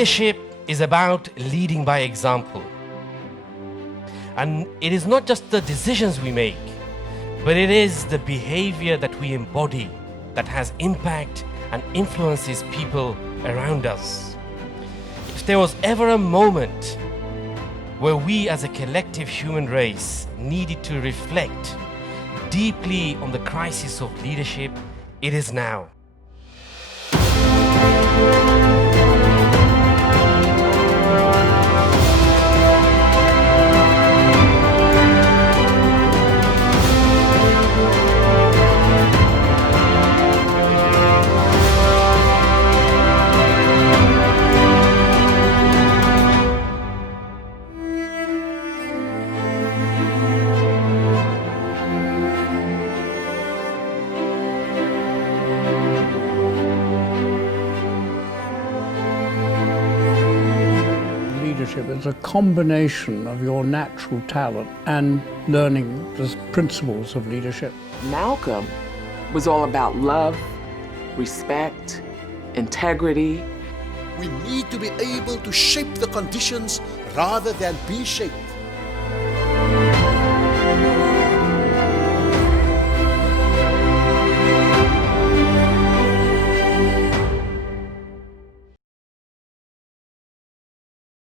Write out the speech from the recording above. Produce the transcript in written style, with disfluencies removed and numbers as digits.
Leadership is about leading by example. And it is not just the decisions we make, but it is the behavior that we embody that has impact and influences people around us. If there was ever a moment where we as a collective human race needed to reflect deeply on the crisis of leadership, it is now. Leadership is a combination of your natural talent and learning the principles of leadership. Malcolm was all about love, respect, integrity. We need to be able to shape the conditions rather than be shaped.